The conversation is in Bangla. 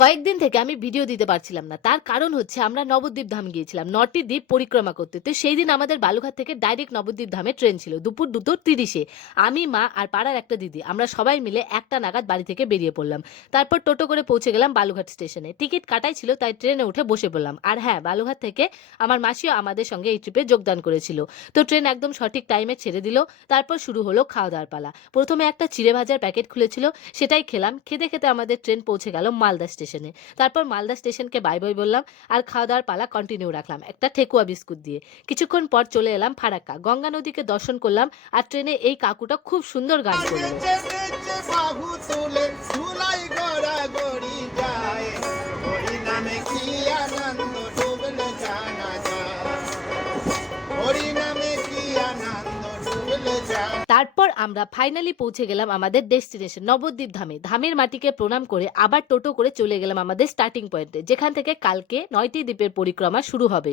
কয়েকদিন থেকে আমি ভিডিও দিতে পারছিলাম না। তার কারণ হচ্ছে আমরা নবদ্বীপ ধাম গিয়েছিলাম। ৯ টি দ্বীপ পরিক্রমা করতে। তো সেইদিন আমাদের বালুঘাট থেকে ডাইরেক্ট নবদ্বীপ ধামে ট্রেন ছিল। দুপুর ২:৩০ এ। আমি, মা আর পাড়ার একটা দিদি আমরা সবাই মিলে ১টা নাগাদ বাড়ি থেকে বেরিয়ে পড়লাম। তারপর টোটো করে পৌঁছে গেলাম বালুঘাট স্টেশনে। টিকিট কাটাই ছিল তাই ট্রেনে উঠে বসে পড়লাম। আর হ্যাঁ, বালুঘাট থেকে আমার মাসিও আমাদের সঙ্গে এই ট্রিপে যোগদান করেছিল। তো ট্রেন একদম সঠিক টাইমে ছেড়ে দিল। তারপর শুরু হলো খাওয়া-দাওয়ার পালা। ১ম এ একটা চিড়ে ভাজার প্যাকেট খুলেছিল, সেটাই খেলাম। খেতে, খেতে আমাদের ট্রেন পৌঁছে গেল মালদা স্টেশনে। তারপর মালদা স্টেশনকে বাই বাই বললাম আর খাওয়া-দাওয়ার পালা কন্টিনিউ রাখলাম একটা ঠেকুয়া বিস্কুট দিয়ে। কিছুক্ষণ পর চলে এলাম ফারাক্কা। গঙ্গা নদীকে দর্শন করলাম আর ট্রেনে এই কাকুটা খুব সুন্দর গান করল। নেচে নেচে বাহু তুলে ধুলাই গড়াগড়ি যায়, হরি নামে কি আনন্দ ডুবলে জানা যায়, হরি নামে কি আনন্দ ডুবলে যায়। তারপর আমরা ফাইনালি পৌঁছে গেলাম আমাদের ডেস্টিনেশন নবদ্বীপ ধামে। ধামের মাটিকে প্রণাম করে আবার টোটো করে চলে গেলাম আমাদের স্টার্টিং পয়েন্টে, যেখান থেকে কালকে ৯ টি দ্বীপের পরিক্রমা শুরু হবে।